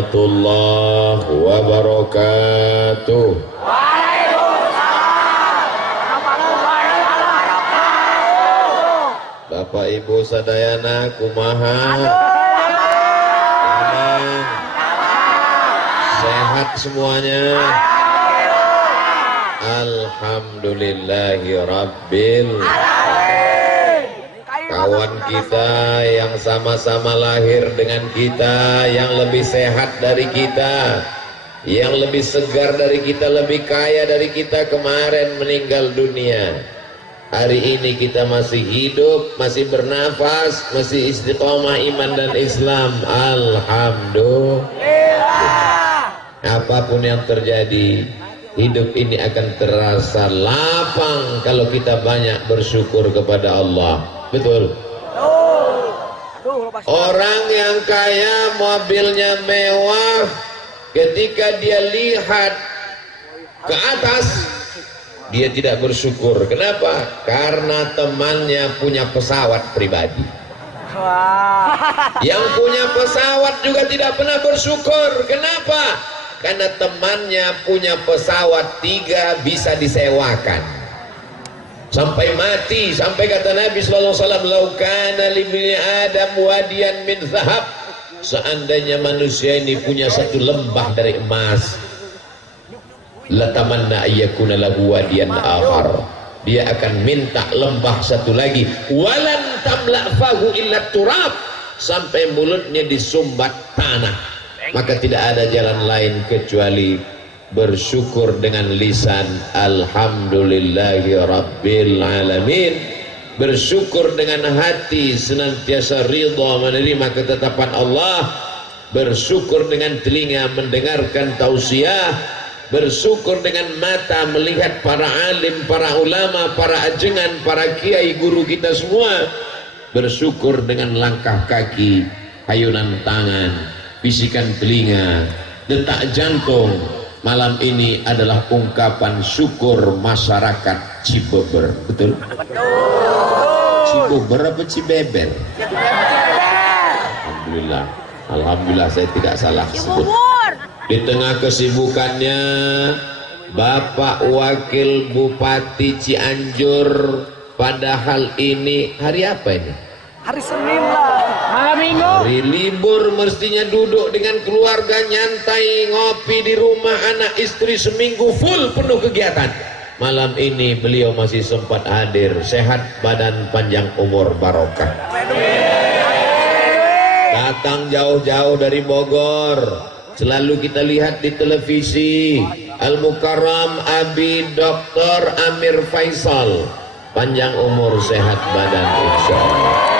warahmatullahi wabarakatuh. Bapak Ibu sadayana kumaha? Aman. Sehat semuanya? Alhamdulillahi Rabbil. Kawan kita yang sama-sama lahir dengan kita, yang lebih sehat dari kita, yang lebih segar dari kita, lebih kaya dari kita, kemarin meninggal dunia. Hari ini kita masih hidup, masih bernafas, masih istiqomah iman dan Islam. Alhamdulillah. Apapun yang terjadi, hidup ini akan terasa lapang kalau kita banyak bersyukur kepada Allah. Betul. Orang yang kaya, mobilnya mewah, ketika dia lihat ke atas, dia tidak bersyukur. Kenapa? Karena temannya punya pesawat pribadi. Yang punya pesawat juga tidak pernah bersyukur. Kenapa? Karena temannya punya pesawat 3 bisa disewakan sampai mati. Sampai kata Nabi sallallahu alaihi wasallam, "Lau kana li ibni Adam wadiyan min zahab." Seandainya manusia ini punya satu lembah dari emas, latamanna ayyakuna lahu wadiyan akhar. Dia akan minta lembah satu lagi. Walan tamla fahu illa turab. Sampai mulutnya disumbat tanah. Maka tidak ada jalan lain kecuali bersyukur dengan lisan alhamdulillahi rabbil alamin, bersyukur dengan hati senantiasa ridha menerima ketetapan Allah, bersyukur dengan telinga mendengarkan tausiah, bersyukur dengan mata melihat para alim, para ulama, para ajengan, para kiai guru kita semua, bersyukur dengan langkah kaki, hayunan tangan, bisikan telinga, detak jantung. Malam ini adalah ungkapan syukur masyarakat Cibeber. Betul? Cibeber apa Cibeber? Alhamdulillah. Alhamdulillah saya tidak salah sebut. Di tengah kesibukannya, Bapak Wakil Bupati Cianjur, padahal ini hari apa ini? Hari Senin lah. Hari libur, mestinya duduk dengan keluarga, nyantai, ngopi di rumah anak istri seminggu full penuh kegiatan. Malam ini beliau masih sempat hadir. Sehat badan, panjang umur, barokah. Datang jauh-jauh dari Bogor. Selalu kita lihat di televisi. Al-Mukarram Abi Dr. Amir Faisal. Panjang umur, sehat badan, insyaallah.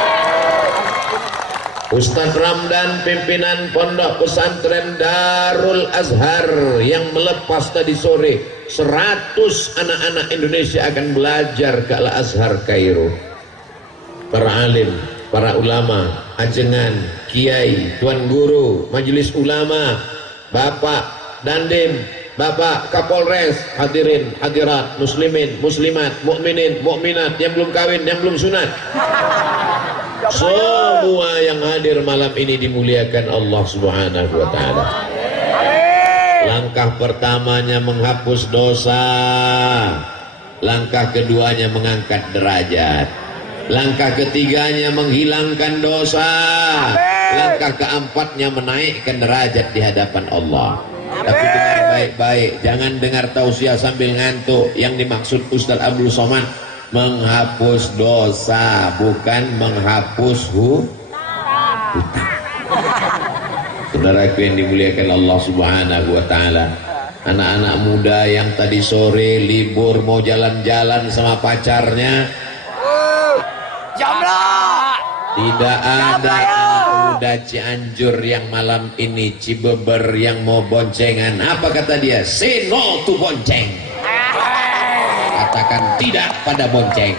Ustadz Ramdan, pimpinan Pondok Pesantren Darul Azhar, yang melepas tadi sore 100 anak-anak Indonesia akan belajar ke Al-Azhar Kairo. Para alim, para ulama, ajengan, kiai, tuan guru, majelis ulama, Bapak Dandim, Bapak Kapolres, hadirin, hadirat, muslimin, muslimat, mukminin, mukminat, yang belum kawin, yang belum sunat, semua yang hadir malam ini dimuliakan Allah Subhanahu wa ta'ala. Langkah pertamanya menghapus dosa, langkah keduanya mengangkat derajat, langkah ketiganya menghilangkan dosa, langkah keempatnya menaikkan derajat di hadapan Allah. Tapi dengar baik-baik, jangan dengar tausiah sambil ngantuk. Yang dimaksud Ustaz Abdul Somad menghapus dosa, bukan menghapus hutang. Saudaraku yang dimuliakan Allah Subhanahu wa ta'ala, anak-anak muda yang tadi sore libur mau jalan-jalan sama pacarnya, tidak ada anak muda Cianjur yang malam ini, Cibeber, yang mau boncengan. Apa kata dia? Say no to bonceng. Katakan tidak pada bonceng.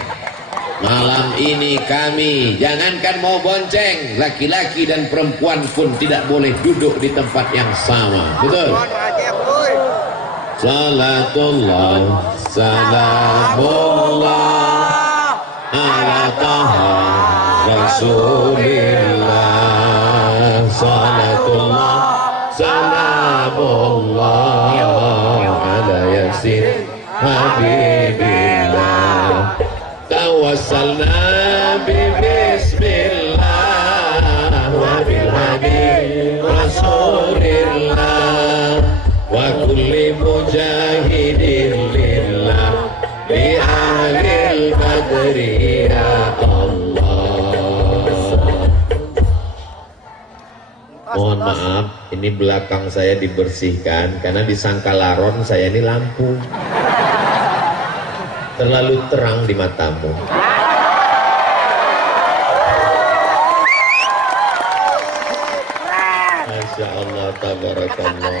Malam ini kami, jangankan mau bonceng, laki-laki dan perempuan pun tidak boleh duduk di tempat yang sama. Betul? Salatullah, salamullah ala taha Rasulillah. Salatullah, Salamullah ala yasin habibillah. Tawassalna bismillah wa bil habib rasulillah wa kulli mujahidin lillah bi ahlil badri ya Allah. Mohon maaf, ini belakang saya dibersihkan karena disangka laron saya ini lampu terlalu terang di matamu. Masya Allah, tabarakallah.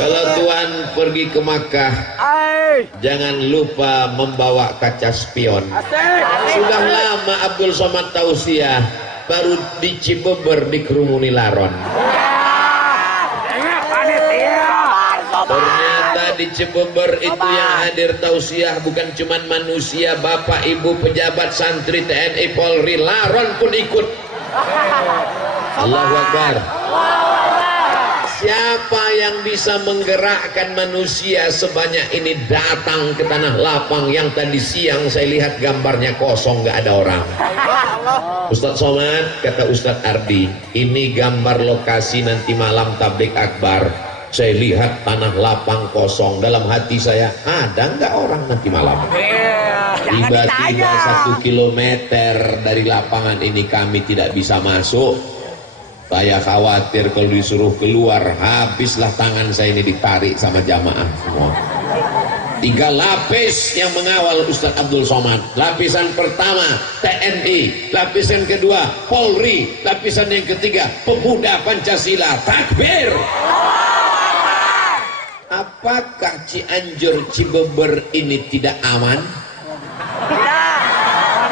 Kalau Tuhan pergi ke Makkah, jangan lupa membawa kaca spion. Sudah lama Abdul Somad tausiah, baru di Cibeber dikerumuni laron. Ternyata di Cibeber itu yang hadir tausiah bukan cuma manusia, bapak ibu pejabat santri TNI Polri, laron pun ikut. Allahu Akbar. Siapa yang bisa menggerakkan manusia sebanyak ini datang ke tanah lapang yang tadi siang saya lihat gambarnya kosong, nggak ada orang. Ustadz Somad, kata Ustadz Ardi, ini gambar lokasi nanti malam tablik akbar. Saya lihat tanah lapang kosong, dalam hati saya, ada nggak orang nanti malam? Tiba-tiba 1 kilometer dari lapangan ini kami tidak bisa masuk. Saya khawatir kalau disuruh keluar, habislah tangan saya ini ditarik sama jamaah semua. 3 lapis yang mengawal Ustadz Abdul Somad. Lapisan pertama TNI, lapisan kedua Polri, lapisan yang ketiga pemuda Pancasila. Takbir! Apakah Cianjur Cibeber ini tidak aman?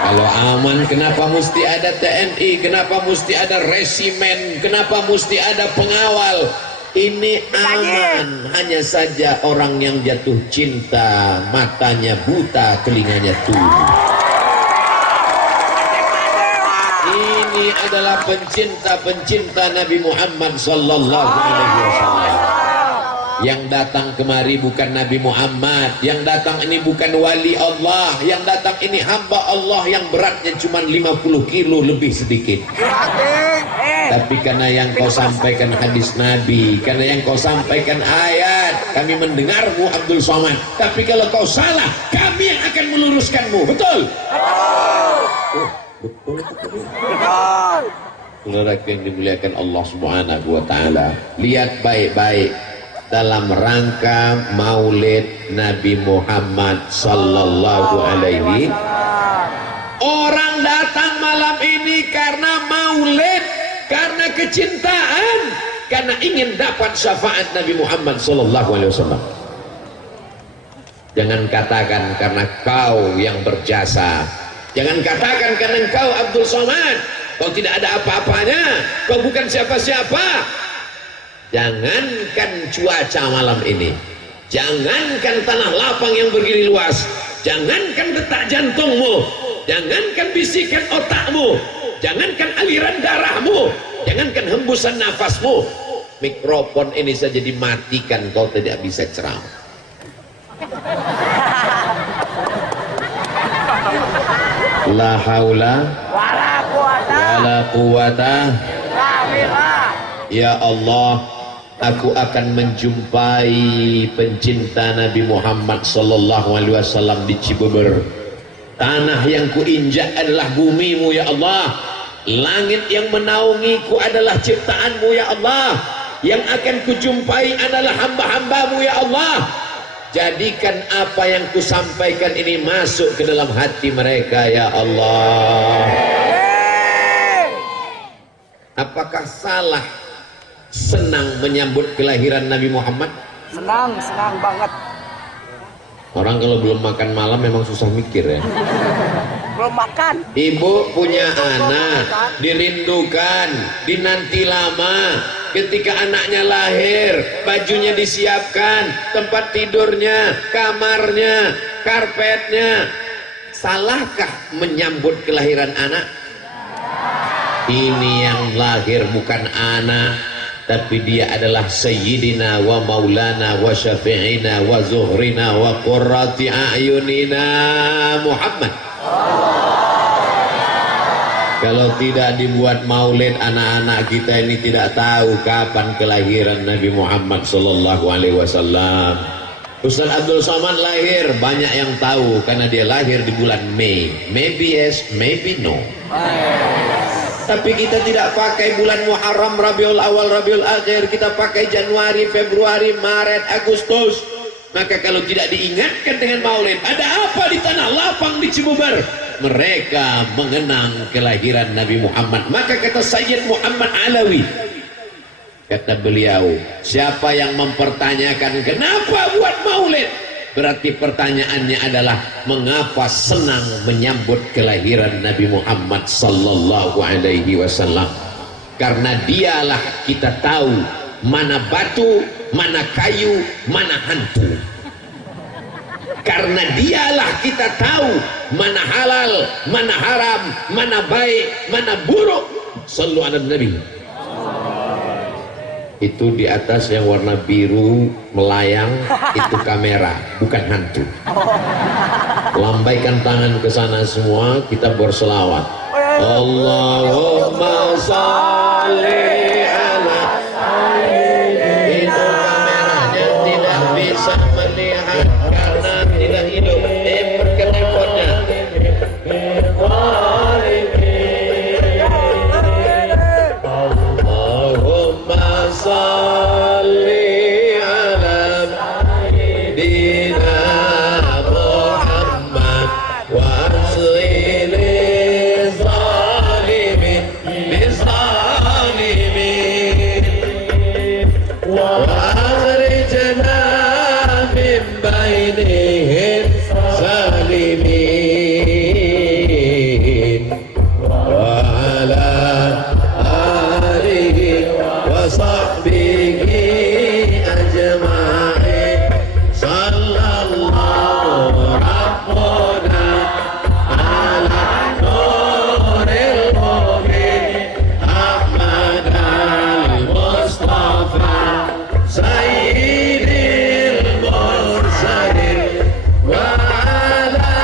Kalau aman, kenapa mesti ada TNI? Kenapa mesti ada resimen? Kenapa mesti ada pengawal? Ini aman. Hanya saja orang yang jatuh cinta, matanya buta, telinganya tuli. Ini adalah pencinta-pencinta Nabi Muhammad sallallahu alaihi wasallam. Yang datang kemari bukan Nabi Muhammad, yang datang ini bukan wali Allah, yang datang ini hamba Allah yang beratnya cuma 50 kilo lebih sedikit. Tapi karena yang kau sampaikan hadis Nabi, karena yang kau sampaikan ayat, kami mendengarmu Abdul Somad. Tapi kalau kau salah, kami yang akan meluruskanmu. Betul? Betul. Saudara yang dimuliakan Allah Subhanahu wa taala, lihat baik-baik dalam rangka Maulid Nabi Muhammad sallallahu alaihi. Orang datang malam ini karena Maulid, karena kecintaan, karena ingin dapat syafaat Nabi Muhammad sallallahu alaihi wasallam. Jangan katakan karena kau yang berjasa. Jangan katakan karena engkau Abdul Somad, kau tidak ada apa-apanya, kau bukan siapa-siapa. Jangankan cuaca malam ini, jangankan tanah lapang yang begini luas, jangankan detak jantungmu, jangankan bisikan otakmu, jangankan aliran darahmu, jangankan hembusan nafasmu, mikrofon ini saja dimatikan, kau tidak bisa ceramah. La haula wala quwata. Ya Allah, aku akan menjumpai pencinta Nabi Muhammad sallallahu alaihi wasallam di Cibeber. Tanah yang kuinjak adalah bumimu ya Allah. Langit yang menaungiku adalah ciptaanmu ya Allah. Yang akan kujumpai adalah hamba-hambamu ya Allah. Jadikan apa yang kusampaikan ini masuk ke dalam hati mereka ya Allah. Apakah salah senang menyambut kelahiran Nabi Muhammad? Senang banget. Orang kalau belum makan malam memang susah mikir ya. Belum makan. Ibu punya anak, dirindukan, dinanti lama. Ketika anaknya lahir, bajunya disiapkan, tempat tidurnya, kamarnya, karpetnya. Salahkah menyambut kelahiran anak? Ini yang lahir bukan anak, tapi dia adalah sayyidina wa maulana wa syafi'ina wa zuhrina wa qurrati a'yunina Muhammad. Kalau tidak dibuat maulid, anak-anak kita ini tidak tahu kapan kelahiran Nabi Muhammad sallallahu alaihi wasallam. Ustaz Abdul Somad lahir, banyak yang tahu karena dia lahir di bulan Mei. Maybe yes, maybe no. Tapi kita tidak pakai bulan Muharram, Rabiul Awal, Rabiul Akhir. Kita pakai Januari, Februari, Maret, Agustus. Maka kalau tidak diingatkan dengan maulid, ada apa di tanah lapang di Cibubur? Mereka mengenang kelahiran Nabi Muhammad. Maka kata Sayyid Muhammad Alawi, kata beliau, siapa yang mempertanyakan kenapa buat maulid, berarti pertanyaannya adalah mengapa senang menyambut kelahiran Nabi Muhammad sallallahu alaihi wasallam. Karena dialah kita tahu mana batu, mana kayu, mana hantu. Karena dialah kita tahu mana halal, mana haram, mana baik, mana buruk. Sallu ala Nabi. Itu di atas yang warna biru melayang, itu kamera, bukan hantu. Lambaikan tangan ke sana semua, kita berselawat. Allahumma sholli ala. Itu kameranya tidak bisa melihat karena tidak hidup. Perken handphonenya. Allahumma sholli ala sayyidina Muhammad wa asli zalimin bizalimin wa akhrijna min bainihim salimin wa ala alihi wa sahbihi ajma'in sallallahu rabbuna ala nuril mu'min Ahmad al-Mustafa sayyidil mursalin wa ala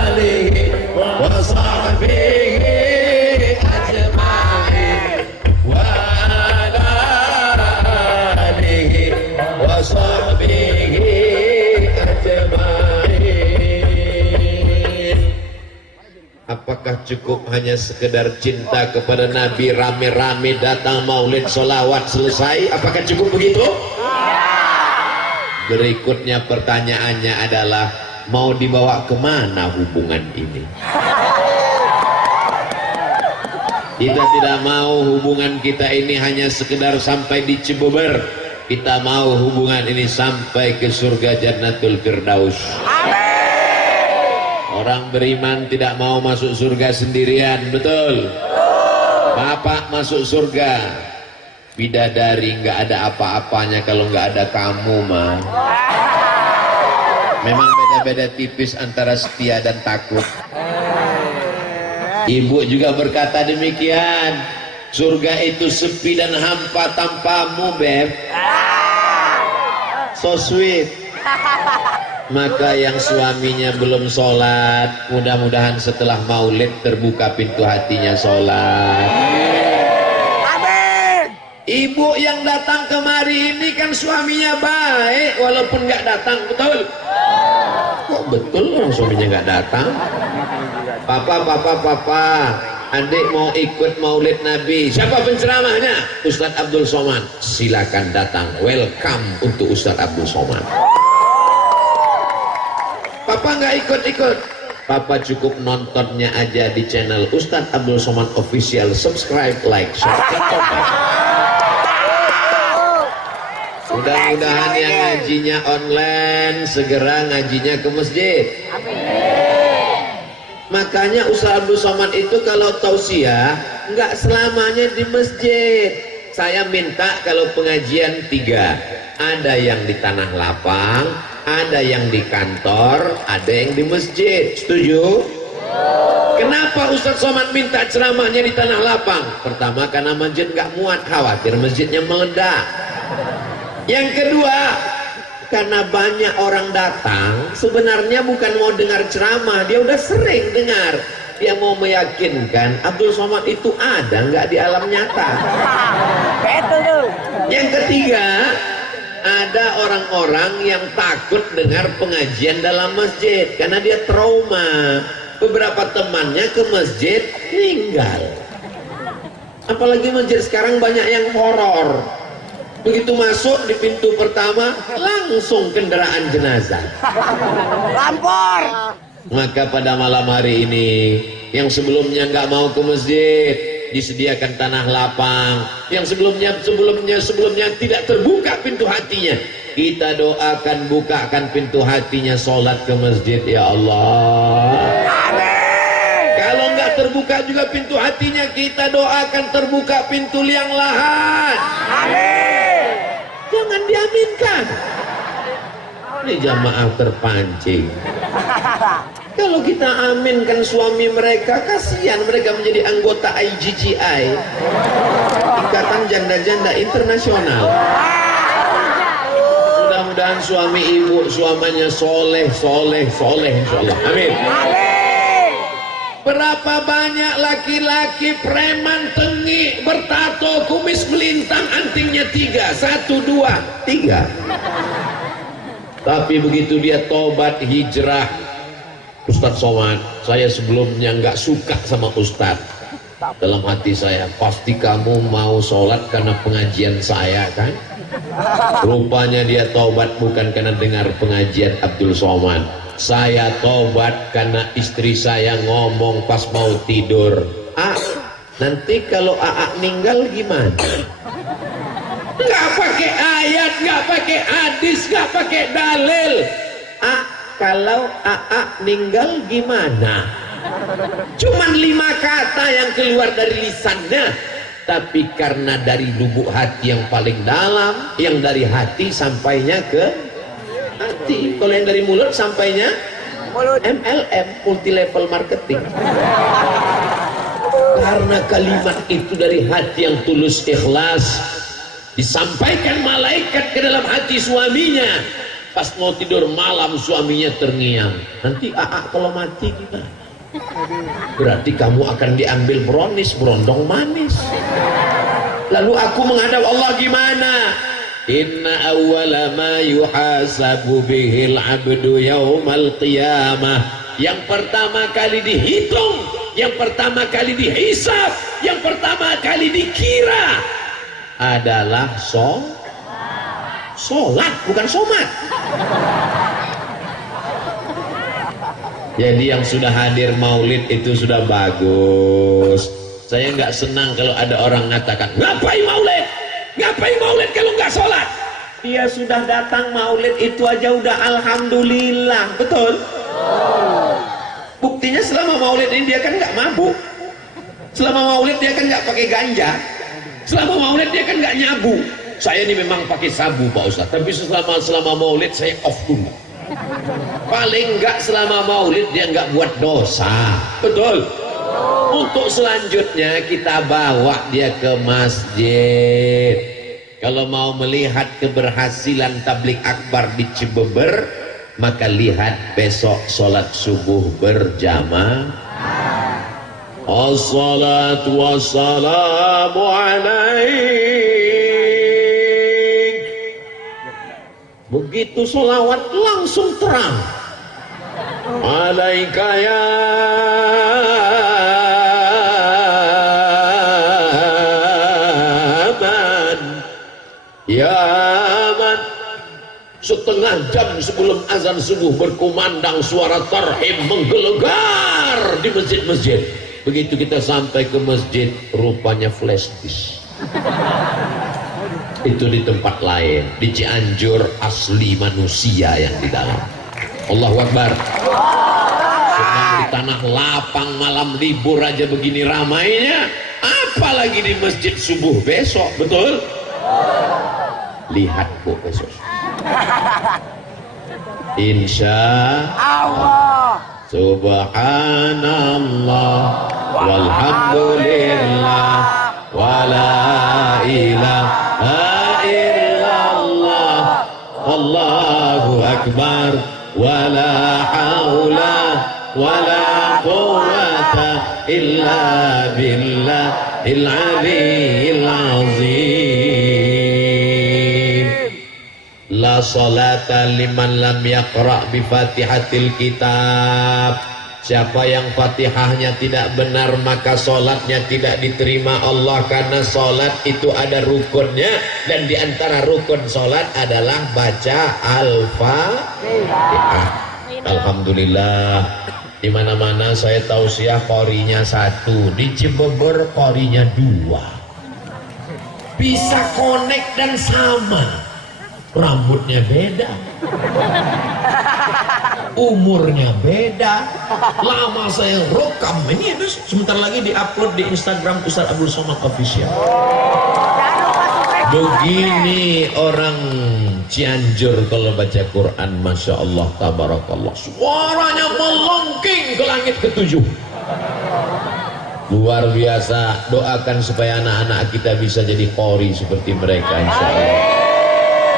alihi wa sahbihi ajma'in wa ala alihi wa sahbihi ajma'in. Apakah cukup hanya sekedar cinta kepada Nabi, rame-rame datang maulid, sholawat, selesai? Apakah cukup begitu? Berikutnya pertanyaannya adalah, mau dibawa kemana hubungan ini? Kita tidak mau hubungan kita ini hanya sekedar sampai di Cibubur. Kita mau hubungan ini sampai ke surga Jannatul Firdaus. Orang beriman tidak mau masuk surga sendirian, betul? Bapak masuk surga, bidadari nggak ada apa-apanya kalau nggak ada kamu, mah. Memang beda-beda tipis antara setia dan takut. Ibu juga berkata demikian. Surga itu sepi dan hampa tanpamu, Beb. So sweet. Maka yang suaminya belum sholat, mudah-mudahan setelah maulid terbuka pintu hatinya sholat. Ibu yang datang kemari ini kan suaminya baik, walaupun nggak datang, betul? Kok betul orang suaminya nggak datang? Papa, adik mau ikut maulid Nabi. Siapa penceramahnya? Ustadz Abdul Somad. Silakan datang. Welcome untuk Ustadz Abdul Somad. Papa nggak ikut-ikut. Papa cukup nontonnya aja di channel Ustadz Abdul Somad Official. Subscribe, like, share, dan komen. Mudah-mudahan yang ngajinya online segera ngajinya ke masjid. Makanya Ustaz Abdul Somad itu kalau tausiah nggak selamanya di masjid. Saya minta kalau pengajian 3, ada yang di tanah lapang, ada yang di kantor, ada yang di masjid. Setuju? Kenapa Ustaz Somad minta ceramahnya di tanah lapang? Pertama karena masjid nggak muat, khawatir masjidnya meledak. Yang kedua, karena banyak orang datang sebenarnya bukan mau dengar ceramah, dia udah sering dengar. Dia mau meyakinkan Abdul Somad itu ada nggak di alam nyata. Betul. Yang ketiga, ada orang-orang yang takut dengar pengajian dalam masjid karena dia trauma. Beberapa temannya ke masjid meninggal. Apalagi masjid sekarang banyak yang horor. Begitu masuk di pintu pertama langsung kendaraan jenazah. Lampor. Maka pada malam hari ini yang sebelumnya nggak mau ke masjid disediakan tanah lapang, yang sebelumnya tidak terbuka pintu hatinya, kita doakan bukakan pintu hatinya, sholat ke masjid ya Allah. Amin. Kalau nggak terbuka juga pintu hatinya, kita doakan terbuka pintu liang lahat. Amin. Jangan diaminkan. Ini jamaah terpancing. Kalau kita aminkan suami mereka, kasihan mereka menjadi anggota IGGI, Ikatan Janda-Janda Internasional. Mudah-mudahan suami ibu suaminya soleh insyaallah. Amin. Berapa banyak laki-laki preman tengik bertato kumis melintang antingnya 3, 1, 2, 3. Tapi begitu dia tobat hijrah, Ustadz Somad, saya sebelumnya nggak suka sama Ustadz. Dalam hati saya, pasti kamu mau sholat karena pengajian saya kan? Rupanya dia tobat bukan karena dengar pengajian Abdul Somad. Saya tobat karena istri saya ngomong pas mau tidur, nanti kalau meninggal gimana? Nggak pakai ayat, nggak pakai hadis, nggak pakai dalil. Kalau meninggal gimana? Cuman 5 kata yang keluar dari lisannya, tapi karena dari lubuk hati yang paling dalam, yang dari hati sampainya ke hati. Kalau yang dari mulut sampainya MLM, multi level marketing. Karena kalimat itu dari hati yang tulus ikhlas, disampaikan malaikat ke dalam hati suaminya. Pas mau tidur malam suaminya terngiang, nanti kalau mati gimana? Berarti kamu akan diambil bronis, berondong manis. Lalu aku menghadap Allah gimana? Inna awwala ma yuhasabu bihil abdu yaumal qiyamah. Yang pertama kali dihitung, yang pertama kali dihisab, yang pertama kali dikira adalah sholat, bukan somat. Jadi yang sudah hadir maulid itu sudah bagus. Saya nggak senang kalau ada orang mengatakan ngapain maulid kalau nggak sholat. Dia sudah datang maulid itu aja udah alhamdulillah, betul? Buktinya selama maulid ini dia kan nggak mabuk, selama maulid dia kan nggak pakai ganja, selama maulid dia kan nggak nyabu. Saya ini memang pakai sabu Pak Ustaz, tapi selama maulid saya off dulu. Paling enggak selama maulid dia enggak buat dosa, betul? Untuk selanjutnya kita bawa dia ke masjid. Kalau mau melihat keberhasilan tablik akbar di Cibeber, maka lihat besok sholat subuh berjamaah. Assalatu wassalamu alaik. Begitu sholawat langsung terang. Alaika ya man, ya man. Setengah jam sebelum azan subuh berkumandang suara tarhim menggelegar di masjid-masjid. Begitu kita sampai ke masjid, rupanya flash disk. Itu di tempat lain, di Cianjur asli manusia yang di dalam. Allahu Akbar. Sedang di tanah lapang malam libur aja begini ramainya, apalagi di masjid subuh besok, betul? Lihat Bu besok. Insya Allah. Subhanallah walhamdulillah wala ilaha illallah Allahu akbar wala haula wala quwwata illa billahil aliyyil azim. La salata liman lam yaqra' bi fatihatil kitab. Siapa yang fatihahnya tidak benar maka solatnya tidak diterima Allah, karena solat itu ada rukunnya, dan diantara rukun solat adalah baca al-fatihah. Alhamdulillah, di mana-mana saya tausiah qorinya 1, di Cibubur qorinya 2. Bisa connect dan sama. Rambutnya beda, umurnya beda, lama saya rekam ini, itu sebentar lagi diupload di Instagram Ustaz Abdul Somad Official. Begini orang Cianjur kalau baca Quran, Masya Allah, tabarakallah, suaranya melengking ke langit ke-7. Luar biasa. Doakan supaya anak-anak kita bisa jadi qori seperti mereka, insya Allah.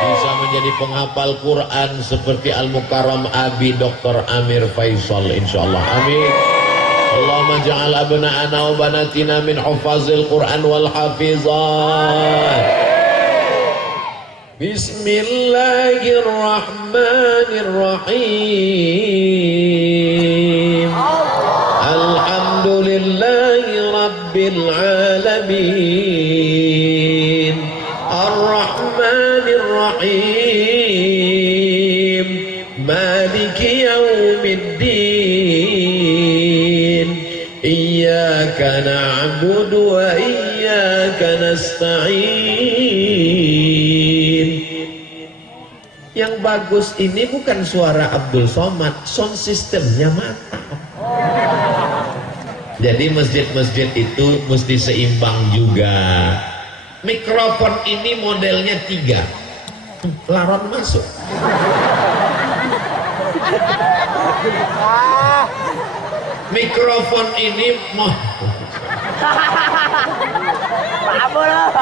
Bisa menjadi penghafal Quran seperti Al-Mukarram Abi Dr. Amir Faisal, insyaallah. Amin. Allahumma ja'al abna'ana wa banatina min hufazil Quran wal hafizat. Bismillahirrahmanirrahim. Alhamdulillahi rabbil alamin. Ar-Rahmanir-Rahim, Maliki Yawmiddin, Iyyaka na'budu wa iyyaka nasta'in. Yang bagus ini bukan suara Abdul Somad, sound systemnya mantap. Jadi masjid-masjid itu mesti seimbang juga. Mikrofon ini modelnya 3, laron masuk. Mikrofon ini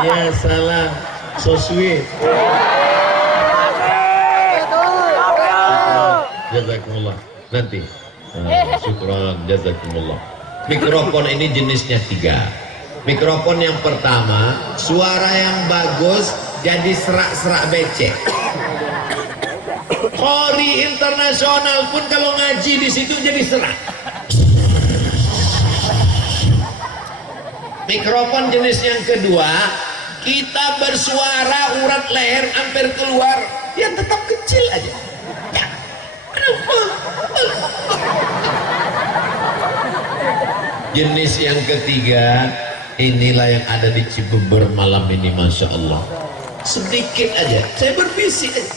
ya salah, so sweet. Jazakumullah. Nanti syukran, jazakumullah. Mikrofon ini jenisnya 3. Mikrofon yang pertama, suara yang bagus jadi serak-serak becek. Qori internasional pun kalau ngaji di situ jadi serak. Mikrofon jenis yang kedua, kita bersuara urat leher hampir keluar, yang tetap kecil aja. Ya. Jenis yang ketiga, inilah yang ada di Cibubur malam ini, Masya Allah. Sedikit aja, saya berbisik aja.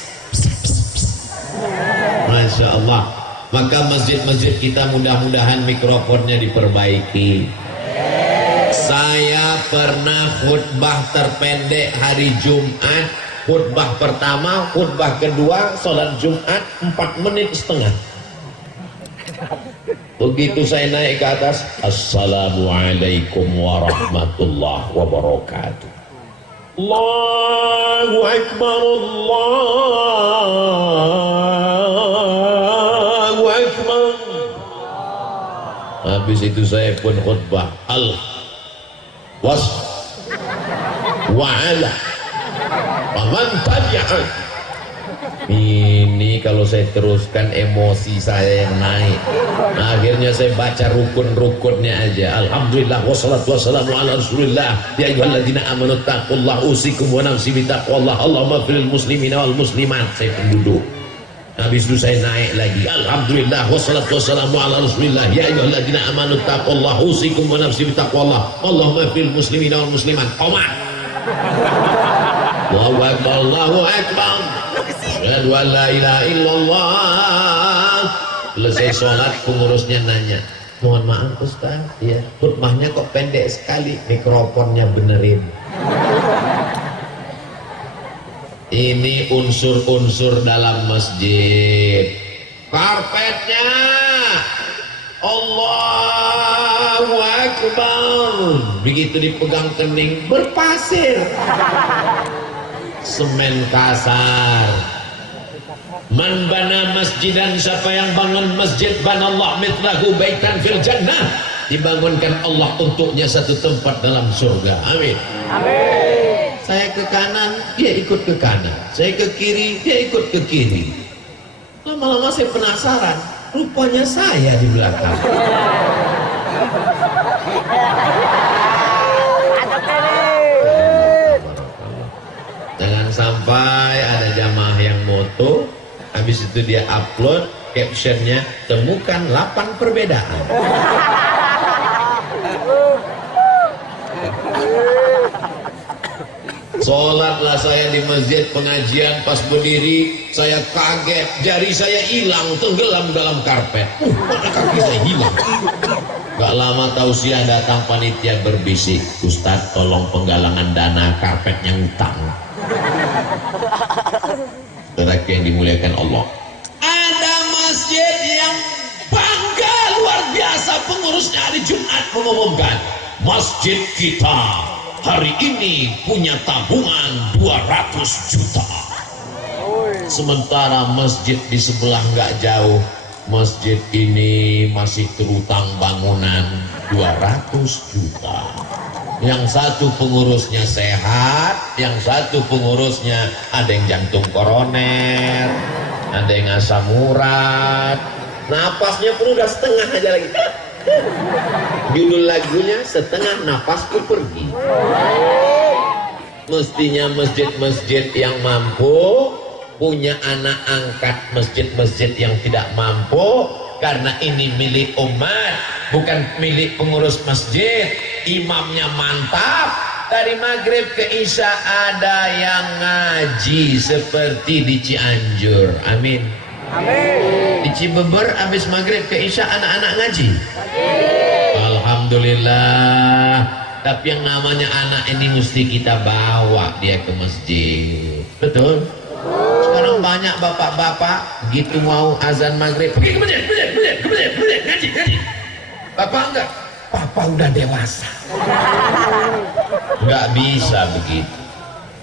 Masya Allah. Maka masjid-masjid kita mudah-mudahan mikrofonnya diperbaiki. Saya pernah khutbah terpendek hari Jumat. Khutbah pertama, khutbah kedua, sholat Jumat 4 menit setengah. Begitu saya naik ke atas, Assalamualaikum warahmatullahi wabarakatuh. Allahu Akbar, Allahu Akbar. Habis itu saya pun khutbah was wa'ala waman tabi'ah. Ini kalau saya teruskan emosi saya yang naik. Akhirnya saya baca rukun-rukunnya aja. Alhamdulillah wassalatu wassalamu ala rasulillah. Ya ayyuhalladzina amanu taqullaha usikum wa nafsi bitaqwallah. Allahumma firil muslimina wal muslimat. Saya penduduk. Habis itu saya naik lagi. Alhamdulillah wassalatu wassalamu ala rasulillah. Ya ayyuhalladzina amanu taqullaha usikum wa nafsi bitaqwallah. Allahumma firil muslimina wal muslimat. Qomat. Allahu akbar, Allahu akbar. Asyhadu an la ilaha illallah. Selesai sholat, pengurusnya nanya, mohon maaf Ustaz, ya, khutbahnya kok pendek sekali, mikrofonnya benerin. Ini unsur-unsur dalam masjid. Karpetnya Allahu Akbar. Begitu dipegang kening berpasir, semen kasar. Man bana masjidan, siapa yang bangun masjid, banallah mithlahu baitan fil jannah, dibangunkan Allah untuknya satu tempat dalam surga. Amin. Amin. Saya ke kanan, dia ikut ke kanan. Saya ke kiri, dia ikut ke kiri. Lama-lama saya penasaran, rupanya saya di belakang. Jangan sampai ada jamaah yang moto, habis itu dia upload captionnya, temukan 8 perbedaan. Sholatlah saya di masjid pengajian, pas berdiri saya kaget, jari saya hilang, tenggelam dalam karpet. Mana kaki saya hilang. Gak lama tausiah datang, panitia berbisik, Ustadz tolong penggalangan dana karpetnya utang. Saudara yang dimuliakan Allah, ada masjid yang bangga luar biasa, pengurusnya hari Jumat mengumumkan, masjid kita hari ini punya tabungan 200 juta. Sementara masjid di sebelah nggak jauh, masjid ini masih terutang bangunan 200 juta. Yang satu pengurusnya sehat, yang satu pengurusnya ada yang jantung koroner, ada yang asam urat, napasnya pun udah setengah aja lagi. Judul lagunya setengah napasku pergi. Mestinya masjid-masjid yang mampu punya anak angkat masjid-masjid yang tidak mampu, karena ini milik umat, bukan milik pengurus masjid. Imamnya mantap, dari maghrib ke isya ada yang ngaji seperti di Cianjur. Amin. Amin. Di Cibeber habis maghrib ke isya anak-anak ngaji. Alhamdulillah. Tapi yang namanya anak ini mesti kita bawa dia ke masjid. Betul? Sekarang banyak bapak-bapak gitu mau azan maghrib pergi ke masjid, ngaji. Bapak enggak, papa udah dewasa. Enggak bisa begitu.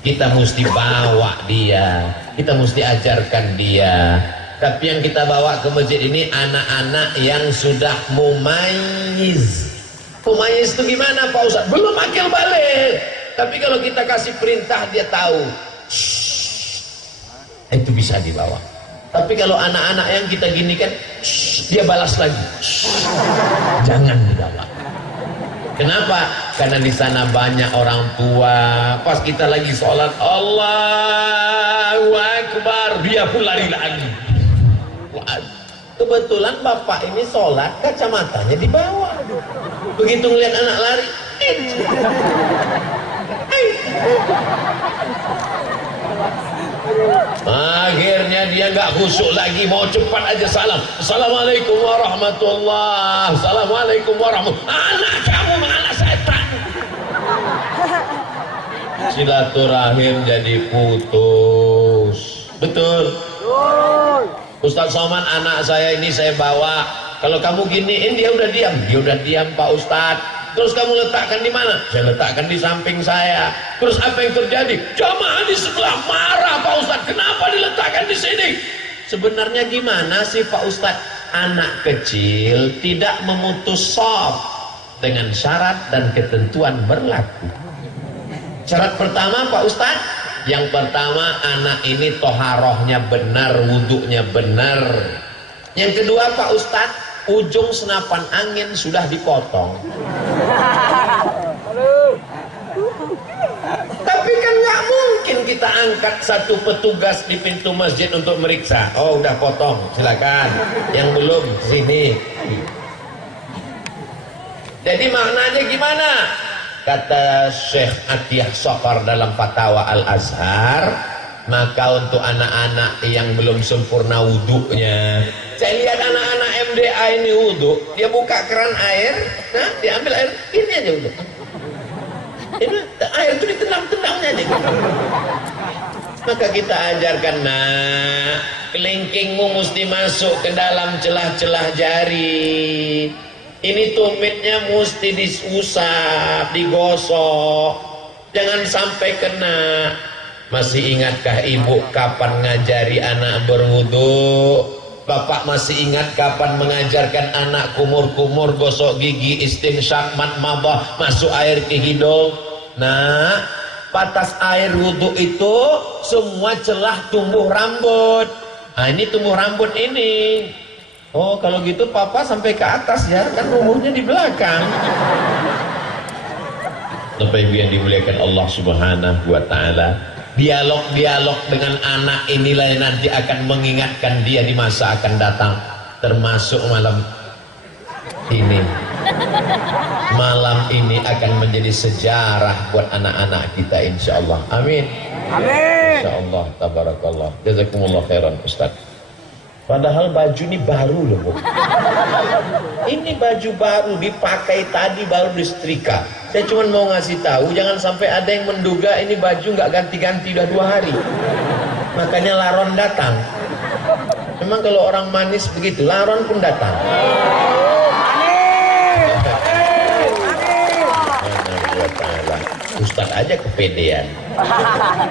Kita mesti bawa dia, kita mesti ajarkan dia. Tapi yang kita bawa ke masjid ini anak-anak yang sudah mumayyiz. Mumayyiz itu gimana Pak Ustaz? Belum akil balik. Tapi kalau kita kasih perintah dia tahu. Itu bisa dibawa. Tapi kalau anak-anak yang kita gini kan, dia balas lagi. Jangan dibawa. Kenapa? Karena di sana banyak orang tua. Pas kita lagi sholat, Allahu Akbar, dia pun lari-lari. Kebetulan bapak ini sholat, kacamatanya di bawah. Begitu ngeliat anak lari, akhirnya dia nggak khusyuk lagi, mau cepat aja salam. Assalamualaikum warahmatullah. Assalamualaikum warahmatullah. Anak kamu anak setan. Silaturahim jadi putus. Betul. Ustadz Somad, anak saya ini saya bawa. Kalau kamu giniin dia udah diam. Dia udah diam Pak Ustadz. Terus kamu letakkan di mana? Saya letakkan di samping saya. Terus apa yang terjadi? Jamaah di sebelah marah Pak Ustadz. Kenapa diletakkan di sini? Sebenarnya gimana sih Pak Ustadz? Anak kecil tidak memutus shaf dengan syarat dan ketentuan berlaku. Syarat pertama Pak Ustadz, yang pertama anak ini toharohnya benar, wudhunya benar. Yang kedua Pak Ustadz, ujung senapan angin sudah dipotong. Tapi kan nggak mungkin kita angkat satu petugas di pintu masjid untuk meriksa. Oh udah potong, silakan. Yang belum sini. Jadi maknanya gimana? Kata Syekh Atiyah Sofar dalam Fatwa Al-Azhar, maka untuk anak-anak yang belum sempurna wudhunya, saya lihat anak-anak MDA ini wudhu, dia buka keran air, nah diambil air, ini aja wudhu. Ini air itu ditendang-tendangnya aja. Maka kita ajarkan, nah, kelingkingmu mesti masuk ke dalam celah-celah jari. Ini tumitnya mesti diusap, digosok, jangan sampai kena. Masih ingatkah ibu kapan ngajari anak berwudu? Bapak masih ingat kapan mengajarkan anak kumur-kumur gosok gigi, istinsyak, madmadah, masuk air ke hidung? Nah, batas air wudu itu semua celah tumbuh rambut. Nah, ini tumbuh rambut ini. Oh, kalau gitu papa sampai ke atas ya, kan umurnya di belakang. Bapak Ibu yang dimuliakan Allah Subhanahu wa taala, dialog-dialog dengan anak inilah yang nanti akan mengingatkan dia di masa akan datang, termasuk malam ini. Malam ini akan menjadi sejarah buat anak-anak kita insyaallah. Amin. Amin. Insyaallah, tabarakallah. Jazakumullah khairan Ustaz. Padahal baju ini baru loh, Bu. Ini baju baru dipakai tadi, baru disetrika. Saya cuma mau ngasih tahu, jangan sampai ada yang menduga ini baju nggak ganti-ganti udah 2 hari. Makanya laron datang. Memang kalau orang manis begitu, laron pun datang. Ustaz aja kepedean.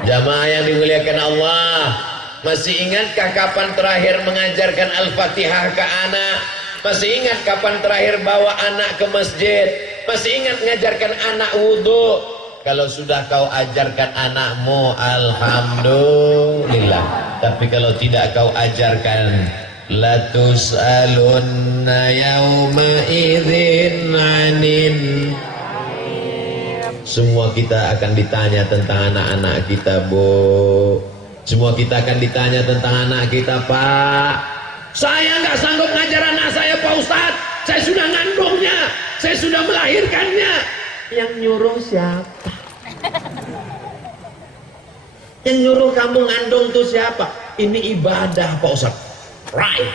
Jamaah yang dimuliakan Allah, masih ingatkah kapan terakhir mengajarkan Al-Fatihah ke anak? Masih ingat kapan terakhir bawa anak ke masjid? Masih ingat mengajarkan anak wudu? Kalau sudah kau ajarkan anakmu, alhamdulillah. Tapi kalau tidak kau ajarkan, la tus'alunna yawma idzin 'anin. Semua kita akan ditanya tentang anak-anak kita, Bu. Semua kita akan ditanya tentang anak kita, Pak. Saya nggak sanggup ngajar anak saya, Pak Ustadz. Saya sudah ngandungnya, saya sudah melahirkannya. Yang nyuruh siapa? Yang nyuruh kamu ngandung tuh siapa? Ini ibadah, Pak Ustadz. Right.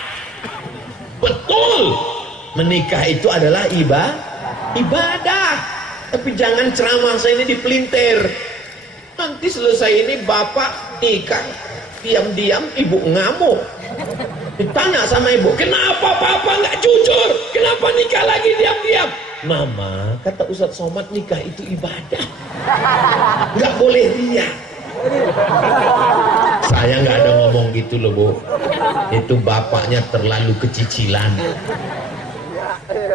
Betul. Menikah itu adalah ibadah. Tapi jangan ceramah saya ini dipelintir. Nanti selesai ini bapak nikah, diam-diam ibu ngamuk. Ditanya sama ibu, kenapa papa nggak jujur? Kenapa nikah lagi diam-diam? Mama, kata Ustadz Somad, nikah itu ibadah, nggak boleh riya. Saya nggak ada ngomong gitu loh, Bu. Itu bapaknya terlalu kecicilan.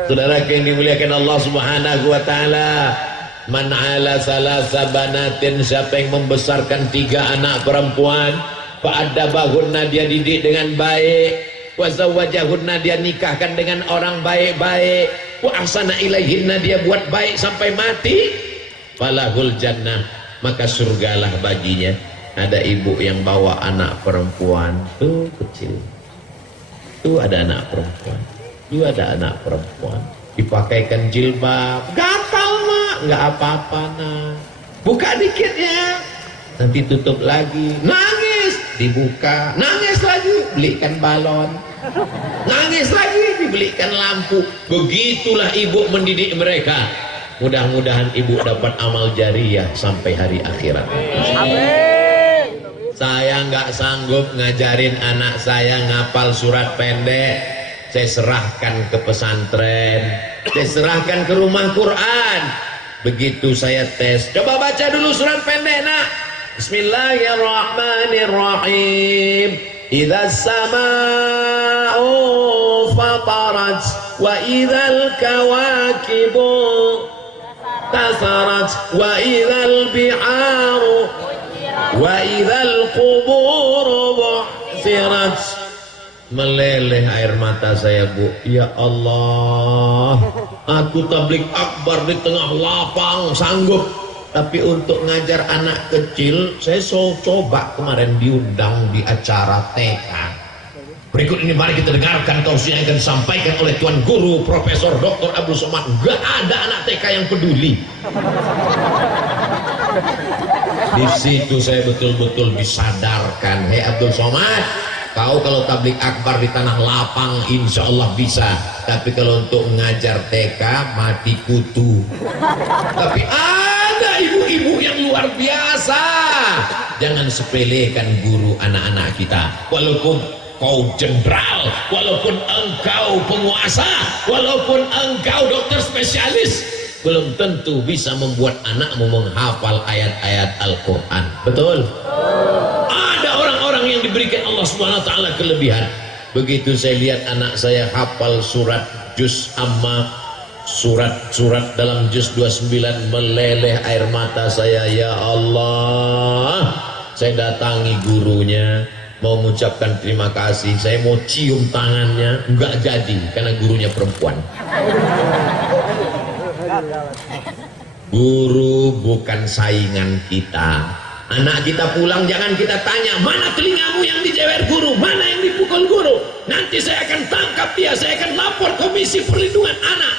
Saudara yang dimuliakan Allah Subhanahu wa taala, man ala salasa banatin, siapa yang membesarkan 3 anak perempuan, fa'addabahunna, dia didik dengan baik, wa zawwajahunna, dia nikahkan dengan orang baik-baik, wa ahsana ilaihinna, dia buat baik sampai mati, falahul jannah, maka surgalah baginya. Ada ibu yang bawa anak perempuan tuh kecil, tuh ada anak perempuan, tuh ada anak perempuan, dipakaikan jilbab, gatal mak, nggak apa-apa nak, buka dikit ya, nanti tutup lagi, nangis, dibuka, nangis lagi, belikan balon, nangis lagi, dibelikan lampu. Begitulah ibu mendidik mereka. Mudah-mudahan ibu dapat amal jariyah sampai hari akhirat. Amin. Saya nggak sanggup ngajarin anak saya ngapal surat pendek. Saya serahkan ke pesantren, saya serahkan ke rumah Quran. Begitu saya tes, coba baca dulu surat pendek nak. Bismillahirrahmanirrahim. Idzas samaa'u fatarat wa idzal kawakibu tasarat wa idzal biharu wa idzal quburu bu'thirat. Meleleh air mata saya, Bu. Ya Allah, aku tablik akbar di tengah lapang sanggup, tapi untuk ngajar anak kecil saya coba kemarin diundang di acara TK. Berikut ini mari kita dengarkan tausiah yang akan disampaikan oleh Tuan Guru Profesor Dr. Abdul Somad. Gak ada anak TK yang peduli. Di situ saya betul-betul disadarkan, hei Abdul Somad, kau kalau tablik akbar di tanah lapang insya Allah bisa, tapi kalau untuk mengajar TK mati kutu. Tapi ada ibu-ibu yang luar biasa. Jangan sepelekan guru anak-anak kita. Walaupun kau jenderal, walaupun engkau penguasa, walaupun engkau dokter spesialis, belum tentu bisa membuat anakmu menghafal ayat-ayat Al-Quran. Betul? Ada orang-orang yang diberikan Allah Subhanahu wa taala kelebihan. Begitu saya lihat anak saya hafal surat juz amma, surat-surat dalam juz 29, meleleh air mata saya. Ya Allah, saya datangi gurunya, mau mengucapkan terima kasih, saya mau cium tangannya, enggak jadi karena gurunya perempuan. Guru bukan saingan kita. Anak kita pulang jangan kita tanya, mana telingamu yang dijewer guru, mana yang dipukul guru. Nanti saya akan tangkap dia, saya akan lapor Komisi Perlindungan Anak.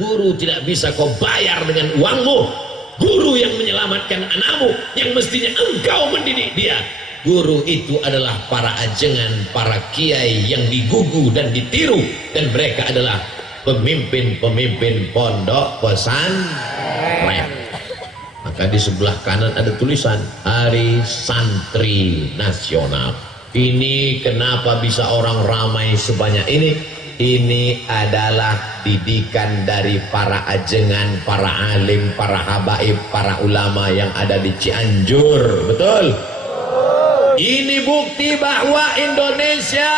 Guru tidak bisa kau bayar dengan uangmu. Guru yang menyelamatkan anakmu, yang mestinya engkau mendidik dia. Guru itu adalah para ajengan, para kiai yang digugu dan ditiru, dan mereka adalah pemimpin-pemimpin pondok pesantren. Maka di sebelah kanan ada tulisan Hari Santri Nasional. Ini kenapa bisa orang ramai sebanyak ini? Ini adalah didikan dari para ajengan, para alim, para habaib, para ulama yang ada di Cianjur. Betul? Ini bukti bahwa Indonesia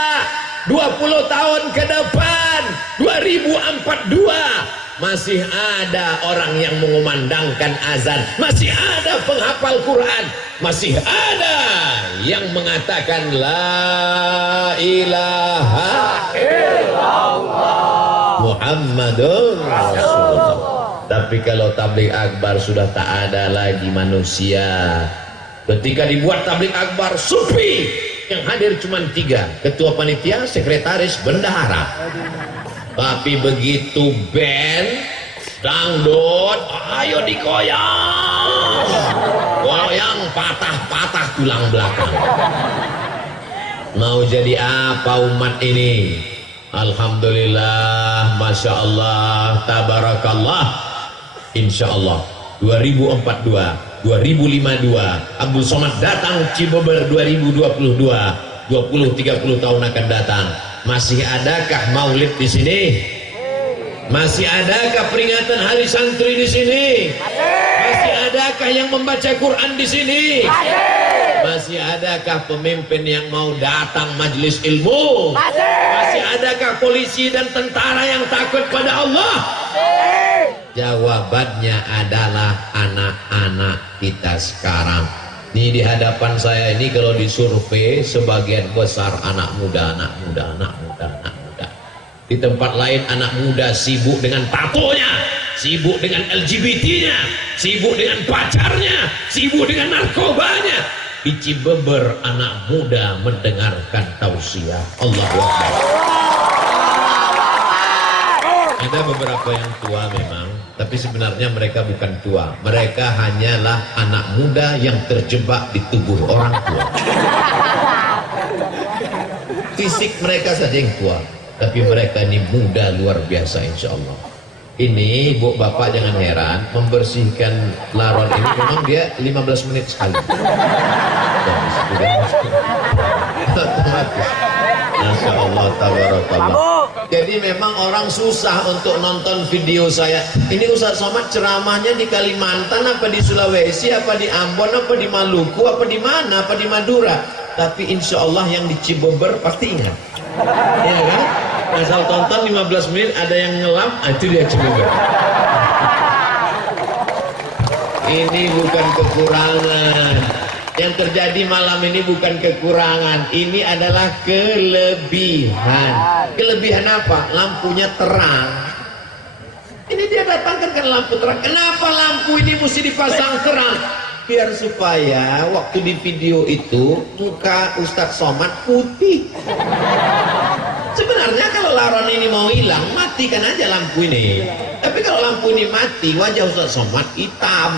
20 tahun ke depan, 2042, masih ada orang yang mengumandangkan azan, masih ada penghafal Quran, masih ada yang mengatakan la ilaha illallah Muhammadun Rasulullah. Tapi kalau tabligh akbar sudah tak ada lagi manusia. Ketika dibuat tabligh akbar, sufi yang hadir cuma 3, ketua panitia, sekretaris, bendahara. Tapi begitu band dangdut, ayo dikoyang, goyang, patah-patah tulang belakang. Mau jadi apa umat ini? Alhamdulillah, Masya Allah, Tabarakallah. Insya Allah 2042, 2052 Abdul Somad datang Cibober 2022, 20-30 tahun akan datang. Masih adakah maulid di sini? Masih adakah peringatan Hari Santri di sini? Masih adakah yang membaca Quran di sini? Masih adakah pemimpin yang mau datang majelis ilmu? Masih adakah polisi dan tentara yang takut pada Allah? Jawabannya adalah anak-anak kita sekarang. Ini di hadapan saya ini kalau disurvei sebagian besar anak muda, anak muda, anak muda, anak muda. Di tempat lain anak muda sibuk dengan tatonya, sibuk dengan LGBT-nya, sibuk dengan pacarnya, sibuk dengan narkobanya. Di Cibeber anak muda mendengarkan tausiah. Allahu Akbar. Ada beberapa yang tua memang, tapi sebenarnya mereka bukan tua. Mereka hanyalah anak muda yang terjebak di tubuh orang tua. Fisik mereka saja yang tua, tapi mereka ini muda luar biasa insya Allah. Ini bu bapak jangan heran, membersihkan laron ini memang dia 15 menit sekali. Masya Allah, tabarakallah. Jadi memang orang susah untuk nonton video saya. Ini Ustaz Somad ceramahnya di Kalimantan apa di Sulawesi apa di Ambon apa di Maluku apa di mana apa di Madura. Tapi insya Allah yang di Cibober pasti ingat. Ya kan? Asal tonton 15 menit ada yang ngelap, itu dia Cibober. Ini bukan kekurangan. Yang terjadi malam ini bukan kekurangan, ini adalah kelebihan. Kelebihan apa? Lampunya terang. Ini dia datangkan kan lampu terang. Kenapa lampu ini mesti dipasang terang? Biar supaya waktu di video itu muka Ustadz Somad putih. Sebenarnya kalau laron ini mau hilang, matikan aja lampu ini. Tapi kalau lampu ini mati, wajah Ustadz Somad hitam.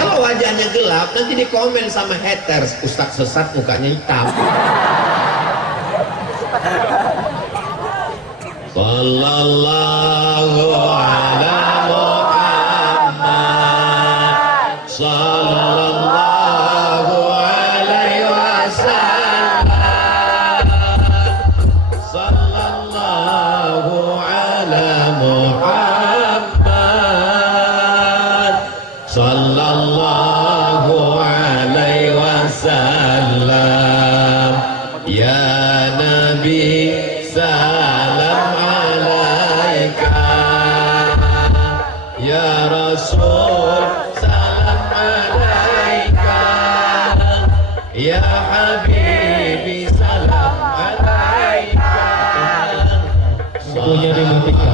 Kalau wajahnya gelap, nanti di komen sama haters, Ustadz sesat mukanya hitam. Sallallahu ala Muhammad Ya Nabi salam alaika, Ya Rasul salam alaika, Ya Habibi salam alaika. Ibunya dimatikan,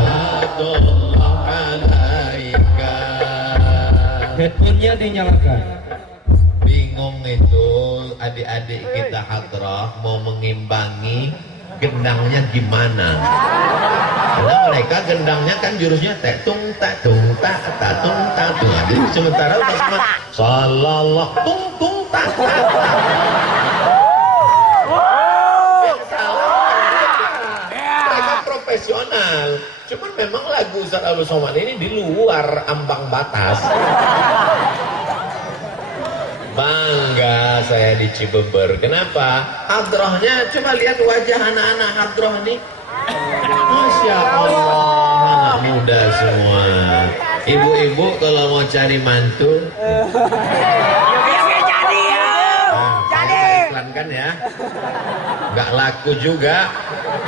headphone-nya dinyalakan. Bingung itu adik-adik kita hadrah mau mengimbangi gendangnya gimana, karena mereka gendangnya kan jurusnya tung tak tung tak tung tak tung. Jadi sementara udah sama salallah tung tak tak. Mereka profesional, cuman memang lagu Ustaz Abdul Somad ini di luar ambang batas. Bangga saya di Cibeber. Kenapa? Hadrohnya, coba lihat wajah anak-anak hadroh ini. Masya Allah, anak muda semua. Ibu-ibu kalau mau cari mantu, iklankan ya. Nggak laku juga.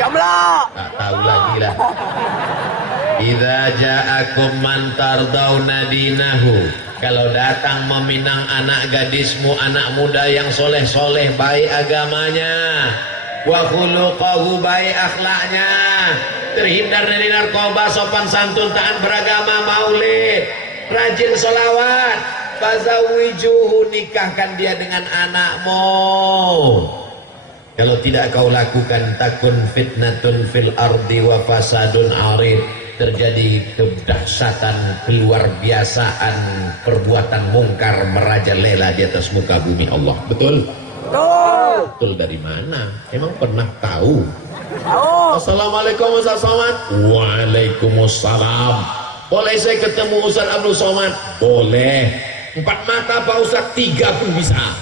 Nggak tahu lagi lah. Idza ja'akum man tardawna dinahu. Kalau datang meminang anak gadismu, anak muda yang soleh-soleh, baik agamanya, wa khuluqahu, baik akhlaknya, terhindar dari narkoba, sopan santun, taat beragama, maulid, rajin sholawat, fazawijuhu, nikahkan dia dengan anakmu. Kalau tidak kau lakukan, takun fitnatun fil ardi wa fasadun arid, terjadi kedahsyatan, keluar biasaan, perbuatan mungkar merajalela di atas muka bumi Allah. Betul? Betul dari mana? Emang pernah tahu? Assalamualaikum Ustaz Somad. Waalaikumsalam. Boleh saya ketemu Ustaz Abdul Somad? Boleh. 4 mata Pak Ustaz, 3 pun bisa.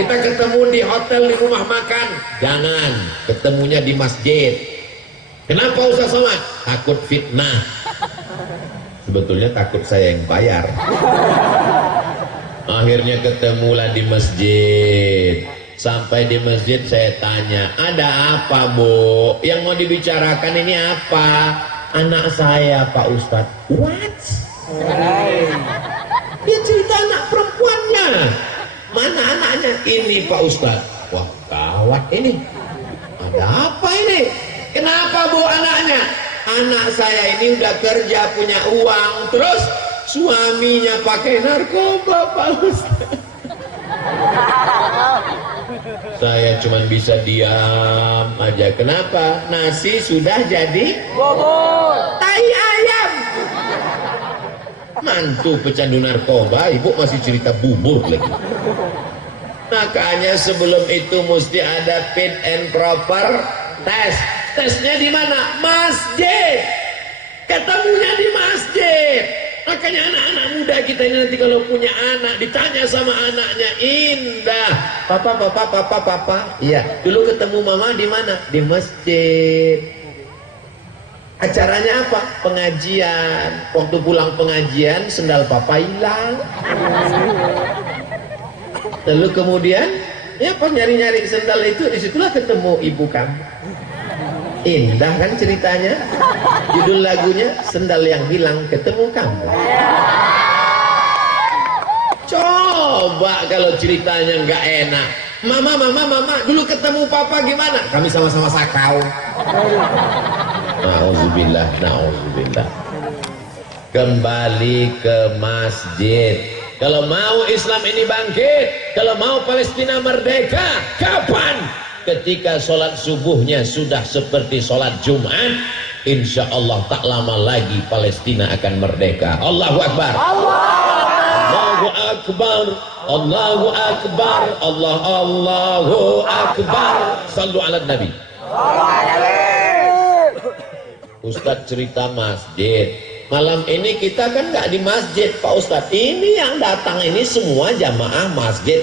Kita ketemu di hotel, di rumah makan? Jangan, ketemunya di masjid. Kenapa Ustaz Somad? Takut fitnah. Sebetulnya takut saya yang bayar. Akhirnya ketemulah di masjid. Sampai di masjid saya tanya, ada apa Bu? Yang mau dibicarakan ini apa? Anak saya Pak Ustadz. What? Dia cerita anak perempuannya. Mana anaknya? Ini Pak Ustadz. Wah gawat ini. Ada apa ini? Kenapa Bu anaknya? Anak saya ini udah kerja, punya uang, terus suaminya pakai narkoba Pak Ustadz. Saya cuma bisa diam aja. Kenapa? Nasi sudah jadi bobot, tai ayam. Mantu pecandu narkoba, ibu masih cerita bubur lagi. Makanya sebelum itu mesti ada fit and proper test. Tesnya di mana? Masjid. Ketemunya di masjid. Makanya anak-anak muda kita ini nanti kalau punya anak ditanya sama anaknya, indah. Papa. Iya. Dulu ketemu mama di mana? Di masjid. Acaranya apa? Pengajian. Waktu pulang pengajian, sendal papa hilang. Lalu kemudian, ya pas nyari-nyari sendal itu, disitulah ketemu ibu kamu. Indah kan ceritanya. Judul lagunya Sendal Yang Hilang Ketemu Kamu. Coba kalau ceritanya nggak enak. Mama, dulu ketemu papa gimana? Kami sama-sama sakau. Na'udzubillah. Kembali ke masjid. Kalau mau Islam ini bangkit, kalau mau Palestina merdeka, kapan? Ketika sholat subuhnya sudah seperti sholat Jumat, insya Allah tak lama lagi Palestina akan merdeka. Allahu Akbar. Allahu Akbar. Allahu Akbar. Allahu Akbar. Sallu ala Nabi. Ustadz cerita masjid. Malam ini kita kan nggak di masjid Pak Ustadz. Ini yang datang ini semua jamaah masjid.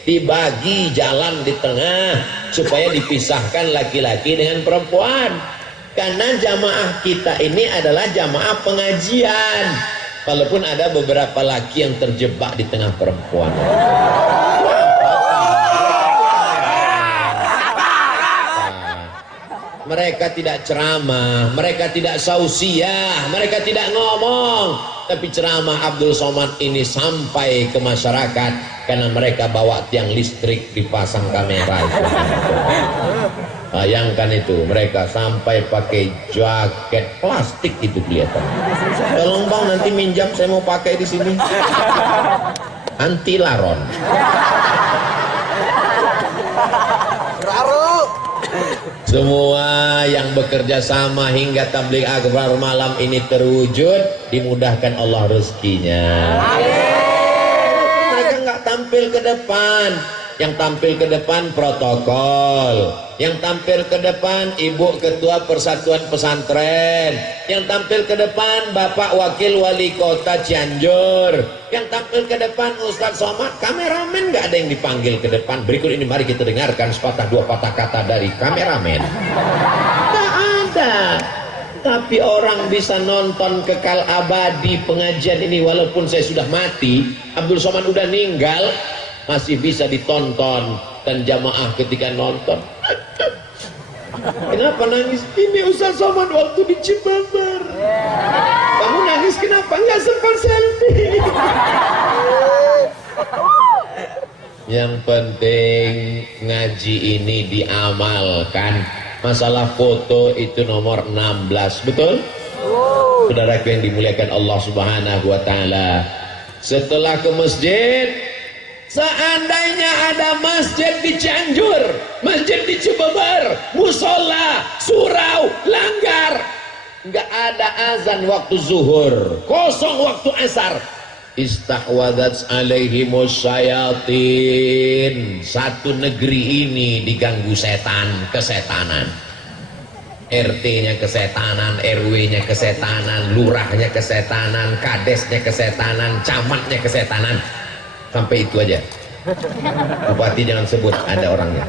Dibagi jalan di tengah supaya dipisahkan laki-laki dengan perempuan, karena jamaah kita ini adalah jamaah pengajian, walaupun ada beberapa laki yang terjebak di tengah perempuan. mereka tidak ceramah, mereka tidak sausiah, mereka tidak ngomong, tapi ceramah Abdul Somad ini sampai ke masyarakat karena mereka bawa tiang listrik dipasang kamera. Bayangkan itu, mereka sampai pakai jaket plastik itu kelihatan. Tolong bang, nanti minjam, saya mau pakai di sini. Anti laron. Semua yang bekerja sama hingga tabligh akbar malam ini terwujud, dimudahkan Allah rezekinya. Mereka nggak tampil ke depan, yang tampil ke depan protokol, yang tampil ke depan ibu ketua persatuan pesantren, yang tampil ke depan bapak wakil wali kota Cianjur, yang tampil ke depan Ustadz Somad. Kameramen nggak ada yang dipanggil ke depan. Berikut ini mari kita dengarkan sepatah dua patah kata dari kameramen. Tak ada, tapi orang bisa nonton kekal abadi pengajian ini walaupun saya sudah mati, Abdul Somad udah meninggal, masih bisa ditonton. Dan jamaah ketika nonton, kenapa nangis? Ini Ustaz Somad waktu di Cibabar. Kamu nangis kenapa? Nggak sempat selfie. Yang penting ngaji ini diamalkan. Masalah foto itu nomor 16, betul? Saudaraku yang dimuliakan Allah Subhanahu wa taala, setelah ke masjid, seandainya ada masjid di Cianjur, masjid di Cibabar, musola, surau, langgar, nggak ada azan waktu zuhur, kosong waktu asar, istahwadats alaihimus syayatin. Satu negeri ini diganggu setan, kesetanan. RT-nya kesetanan, RW-nya kesetanan, lurahnya kesetanan, kadesnya kesetanan, camatnya kesetanan. Sampai itu aja. Bupati jangan sebut, ada orangnya.